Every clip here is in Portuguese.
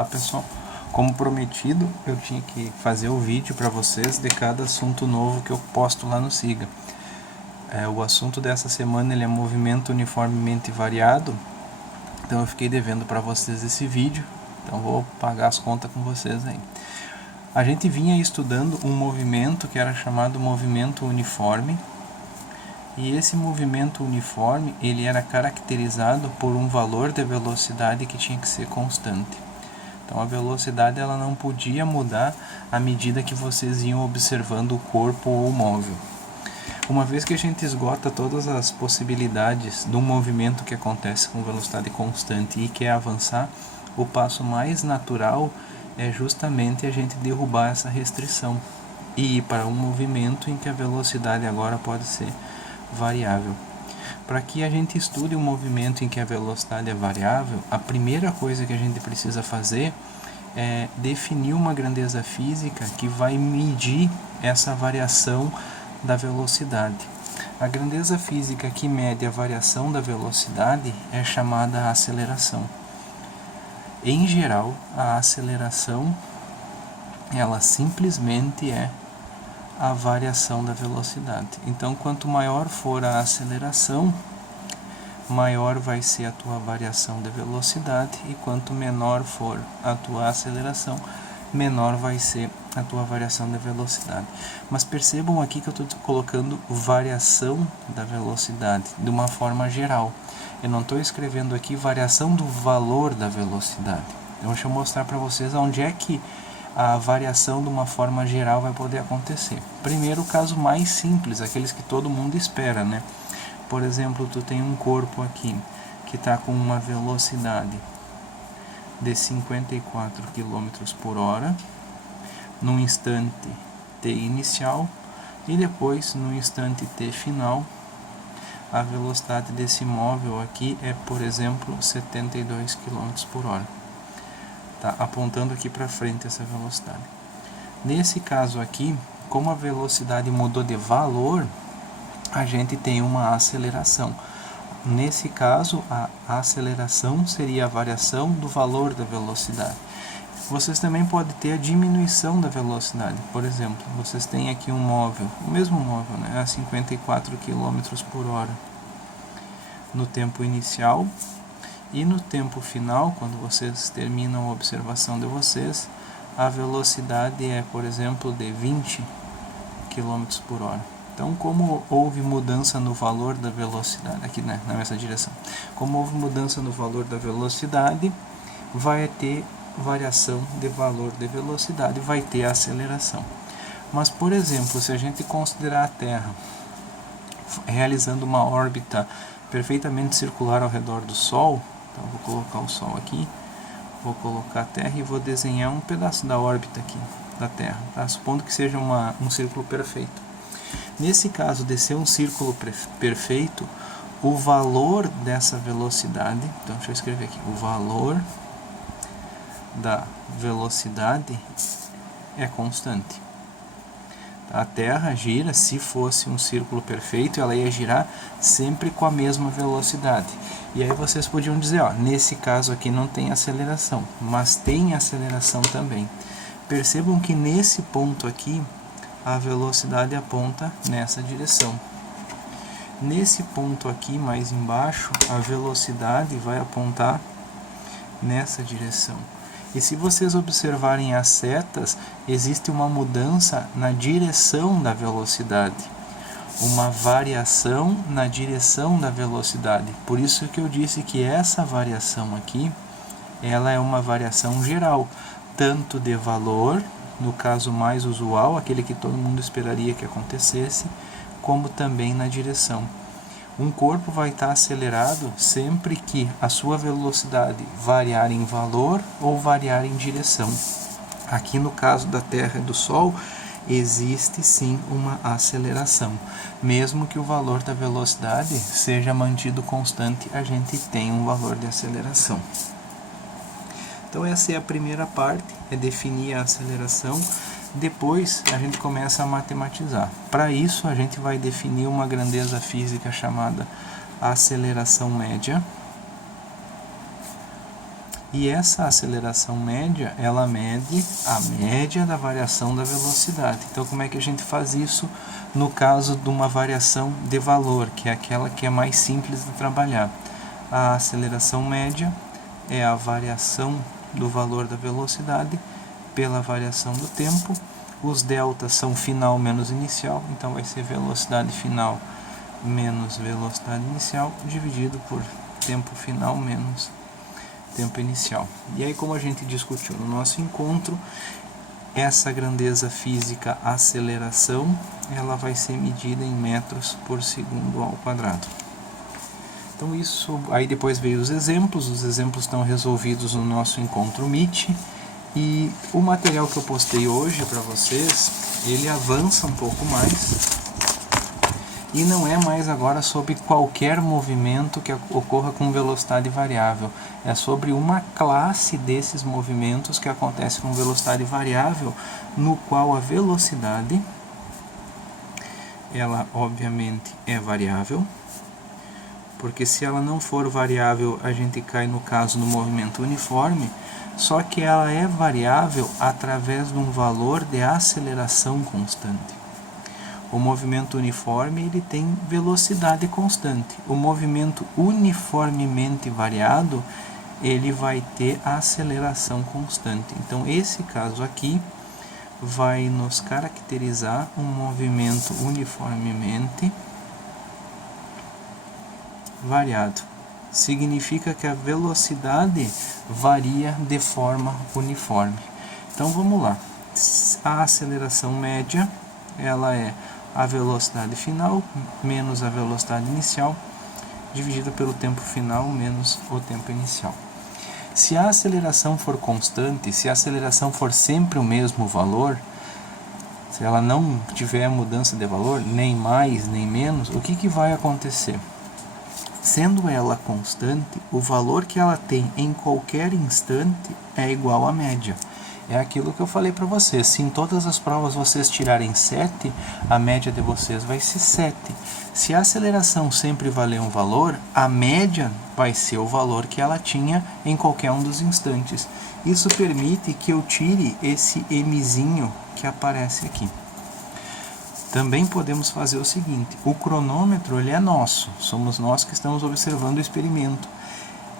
Olá pessoal, como prometido eu tinha que fazer o vídeo para vocês de cada assunto novo que eu posto lá no Siga. O assunto dessa semana ele é movimento uniformemente variado, então eu fiquei devendo para vocês esse vídeo, então vou pagar as contas com vocês aí. A gente vinha estudando um movimento que era chamado movimento uniforme, e esse movimento uniforme ele era caracterizado por um valor de velocidade que tinha que ser constante. Então a velocidade ela não podia mudar à medida que vocês iam observando o corpo ou o móvel. Uma vez que a gente esgota todas as possibilidades de um movimento que acontece com velocidade constante e quer avançar, o passo mais natural é justamente a gente derrubar essa restrição e ir para um movimento em que a velocidade agora pode ser variável. Para que a gente estude um movimento em que a velocidade é variável, a primeira coisa que a gente precisa fazer é definir uma grandeza física que vai medir essa variação da velocidade. A grandeza física que mede a variação da velocidade é chamada aceleração. Em geral, a aceleração ela simplesmente é a variação da velocidade. Então, quanto maior for a aceleração, maior vai ser a tua variação de velocidade, e quanto menor for a tua aceleração, menor vai ser a tua variação de velocidade. Mas percebam aqui que eu estou colocando variação da velocidade de uma forma geral. Eu não estou escrevendo aqui variação do valor da velocidade. Então, deixa eu mostrar para vocês onde é que a variação de uma forma geral vai poder acontecer. Primeiro, o caso mais simples, aqueles que todo mundo espera, né? Por exemplo, tu tem um corpo aqui que está com uma velocidade de 54 km por hora no instante t inicial, e depois no instante t final a velocidade desse móvel aqui é, por exemplo, 72 km por hora. Tá apontando aqui para frente essa velocidade. Nesse caso aqui, como a velocidade mudou de valor, a gente tem uma aceleração. Nesse caso, a aceleração seria a variação do valor da velocidade. Vocês também podem ter a diminuição da velocidade. Por exemplo, vocês têm aqui um móvel, o mesmo móvel, né, a 54 km por hora no tempo inicial. E no tempo final, quando vocês terminam a observação de vocês, a velocidade é, por exemplo, de 20 km por hora. Então, como houve mudança no valor da velocidade, aqui nessa direção, como houve mudança no valor da velocidade, vai ter variação de valor de velocidade, vai ter aceleração. Mas, por exemplo, se a gente considerar a Terra realizando uma órbita perfeitamente circular ao redor do Sol, então vou colocar o Sol aqui, vou colocar a Terra e vou desenhar um pedaço da órbita aqui da Terra, tá? Supondo que seja um círculo perfeito. Nesse caso de ser um círculo perfeito, o valor dessa velocidade, então deixa eu escrever aqui, o valor da velocidade é constante. A Terra gira, se fosse um círculo perfeito, ela ia girar sempre com a mesma velocidade. E aí vocês podiam dizer, ó, nesse caso aqui não tem aceleração, mas tem aceleração também. Percebam que nesse ponto aqui, a velocidade aponta nessa direção. Nesse ponto aqui, mais embaixo, a velocidade vai apontar nessa direção. E se vocês observarem as setas, existe uma mudança na direção da velocidade, uma variação na direção da velocidade. Por isso que eu disse que essa variação aqui, ela é uma variação geral, tanto de valor, no caso mais usual, aquele que todo mundo esperaria que acontecesse, como também na direção. Um corpo vai estar acelerado sempre que a sua velocidade variar em valor ou variar em direção. Aqui no caso da Terra e do Sol, existe sim uma aceleração. Mesmo que o valor da velocidade seja mantido constante, a gente tem um valor de aceleração. Então essa é a primeira parte, é definir a aceleração. Depois a gente começa a matematizar. Para isso a gente vai definir uma grandeza física chamada aceleração média. E essa aceleração média, ela mede a média da variação da velocidade. Então, como é que a gente faz isso no caso de uma variação de valor, que é aquela que é mais simples de trabalhar? A aceleração média é a variação do valor da velocidade pela variação do tempo. Os deltas são final menos inicial, então vai ser velocidade final menos velocidade inicial dividido por tempo final menos tempo inicial. E aí, como a gente discutiu no nosso encontro, essa grandeza física aceleração, ela vai ser medida em metros por segundo ao quadrado. Então isso, aí depois veio os exemplos estão resolvidos no nosso encontro Meet, e o material que eu postei hoje para vocês, ele avança um pouco mais, e não é mais agora sobre qualquer movimento que ocorra com velocidade variável. É sobre uma classe desses movimentos que acontece com velocidade variável, no qual a velocidade, ela obviamente é variável, porque se ela não for variável, a gente cai no caso do movimento uniforme, só que ela é variável através de um valor de aceleração constante. O movimento uniforme, ele tem velocidade constante. O movimento uniformemente variado, ele vai ter aceleração constante. Então, esse caso aqui vai nos caracterizar um movimento uniformemente variado. Significa que a velocidade varia de forma uniforme. Então, vamos lá. A aceleração média, ela é a velocidade final menos a velocidade inicial dividida pelo tempo final menos o tempo inicial. Se a aceleração for constante, se a aceleração for sempre o mesmo valor, se ela não tiver mudança de valor, nem mais nem menos, o que vai acontecer? Sendo ela constante, o valor que ela tem em qualquer instante é igual à média. É aquilo que eu falei para vocês, se em todas as provas vocês tirarem 7, a média de vocês vai ser 7. Se a aceleração sempre valer um valor, a média vai ser o valor que ela tinha em qualquer um dos instantes. Isso permite que eu tire esse mzinho que aparece aqui. Também podemos fazer o seguinte, o cronômetro, ele é nosso, somos nós que estamos observando o experimento.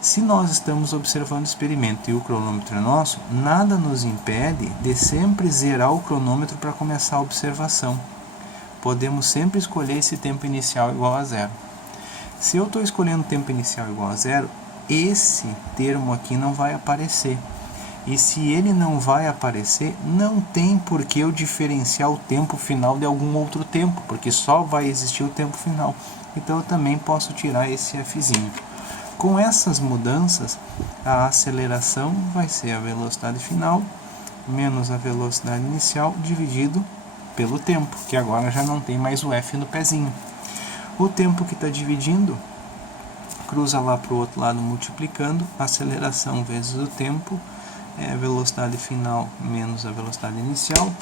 Se nós estamos observando o experimento e o cronômetro é nosso, nada nos impede de sempre zerar o cronômetro para começar a observação. Podemos sempre escolher esse tempo inicial igual a zero. Se eu estou escolhendo tempo inicial igual a zero, esse termo aqui não vai aparecer. E se ele não vai aparecer, não tem por que eu diferenciar o tempo final de algum outro tempo, porque só vai existir o tempo final. Então eu também posso tirar esse Fzinho. Com essas mudanças, a aceleração vai ser a velocidade final menos a velocidade inicial dividido pelo tempo, que agora já não tem mais o F no pezinho. O tempo que está dividindo, cruza lá para o outro lado multiplicando, aceleração vezes o tempo, é a velocidade final menos a velocidade inicial.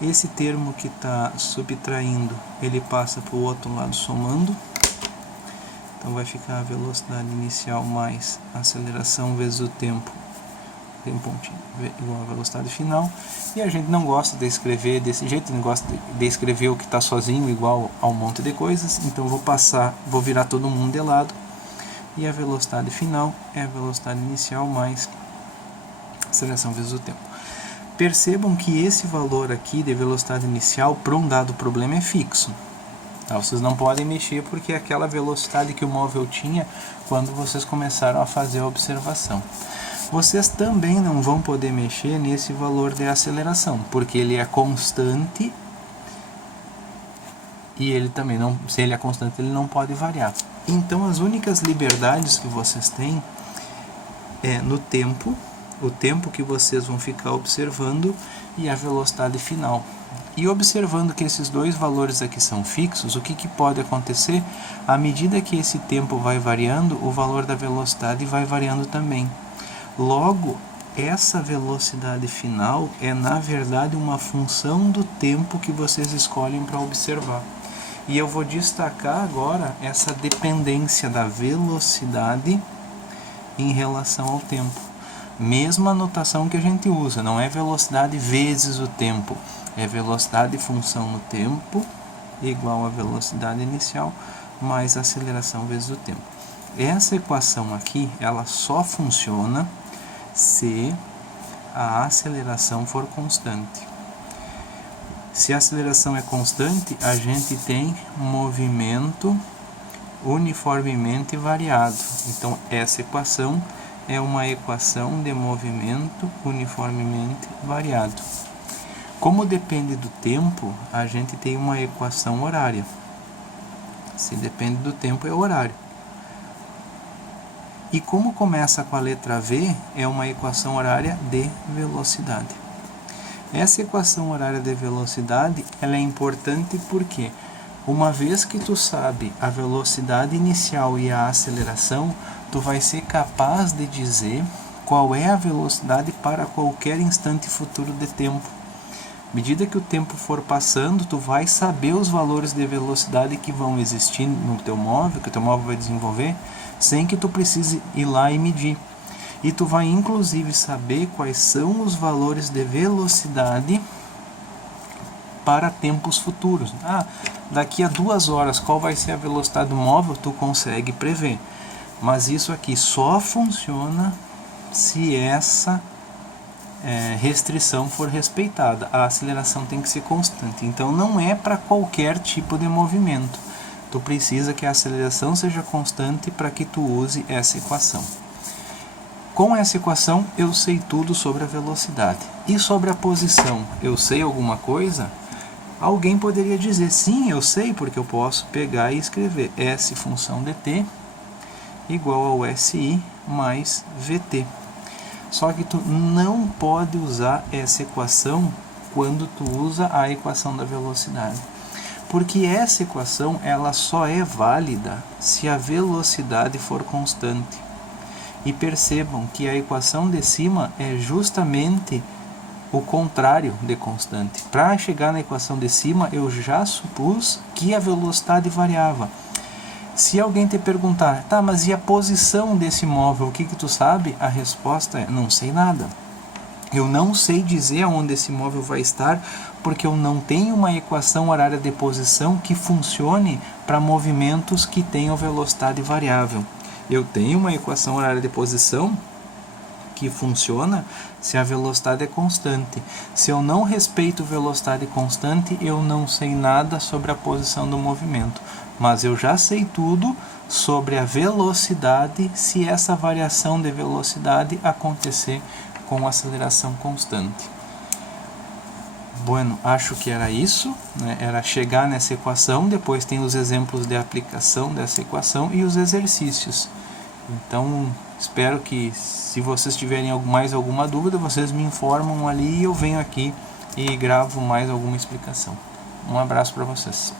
Esse termo que está subtraindo, ele passa para o outro lado somando. Então vai ficar a velocidade inicial mais a aceleração vezes o tempo igual a velocidade final. E a gente não gosta de escrever desse jeito, não gosta de escrever o que está sozinho igual a um monte de coisas. Então vou virar todo mundo de lado. E a velocidade final é a velocidade inicial mais a aceleração vezes o tempo. Percebam que esse valor aqui de velocidade inicial para um dado problema é fixo. Vocês não podem mexer porque é aquela velocidade que o móvel tinha quando vocês começaram a fazer a observação. Vocês também não vão poder mexer nesse valor de aceleração, porque ele é constante e ele também não, se ele é constante, ele não pode variar. Então as únicas liberdades que vocês têm é no tempo, o tempo que vocês vão ficar observando e a velocidade final. E observando que esses dois valores aqui são fixos, o que pode acontecer? À medida que esse tempo vai variando, o valor da velocidade vai variando também. Logo, essa velocidade final é na verdade uma função do tempo que vocês escolhem para observar. E eu vou destacar agora essa dependência da velocidade em relação ao tempo. Mesma notação que a gente usa, não é velocidade vezes o tempo, é velocidade função no tempo igual a velocidade inicial mais aceleração vezes o tempo. Essa equação aqui, ela só funciona se a aceleração for constante. Se a aceleração é constante, a gente tem movimento uniformemente variado. Então, essa equação é uma equação de movimento uniformemente variado. Como depende do tempo, a gente tem uma equação horária. Se depende do tempo, é horário. E como começa com a letra V, é uma equação horária de velocidade. Essa equação horária de velocidade, ela é importante porque, uma vez que tu sabe a velocidade inicial e a aceleração, tu vai ser capaz de dizer qual é a velocidade para qualquer instante futuro de tempo. À medida que o tempo for passando, tu vai saber os valores de velocidade que vão existir no teu móvel, que o teu móvel vai desenvolver, sem que tu precise ir lá e medir. E tu vai inclusive saber quais são os valores de velocidade para tempos futuros. Daqui a 2 horas, qual vai ser a velocidade do móvel? Tu consegue prever. Mas isso aqui só funciona se essa restrição for respeitada. A aceleração tem que ser constante. Então não é para qualquer tipo de movimento. Tu precisa que a aceleração seja constante para que tu use essa equação. Com essa equação eu sei tudo sobre a velocidade. E sobre a posição, eu sei alguma coisa? Alguém poderia dizer, sim, eu sei, porque eu posso pegar e escrever S função dt igual ao SI mais VT. Só que tu não pode usar essa equação quando tu usa a equação da velocidade. Porque essa equação ela só é válida se a velocidade for constante. E percebam que a equação de cima é justamente o contrário de constante. Para chegar na equação de cima, eu já supus que a velocidade variava. Se alguém te perguntar, tá, mas e a posição desse móvel, o que tu sabe? A resposta é, não sei nada. Eu não sei dizer aonde esse móvel vai estar, porque eu não tenho uma equação horária de posição que funcione para movimentos que tenham velocidade variável. Eu tenho uma equação horária de posição que funciona se a velocidade é constante. Se eu não respeito velocidade constante, eu não sei nada sobre a posição do movimento. Mas eu já sei tudo sobre a velocidade se essa variação de velocidade acontecer com aceleração constante. Bueno, acho que era isso, né? Era chegar nessa equação, depois tem os exemplos de aplicação dessa equação e os exercícios. Então, espero que se vocês tiverem mais alguma dúvida, vocês me informam ali e eu venho aqui e gravo mais alguma explicação. Um abraço para vocês.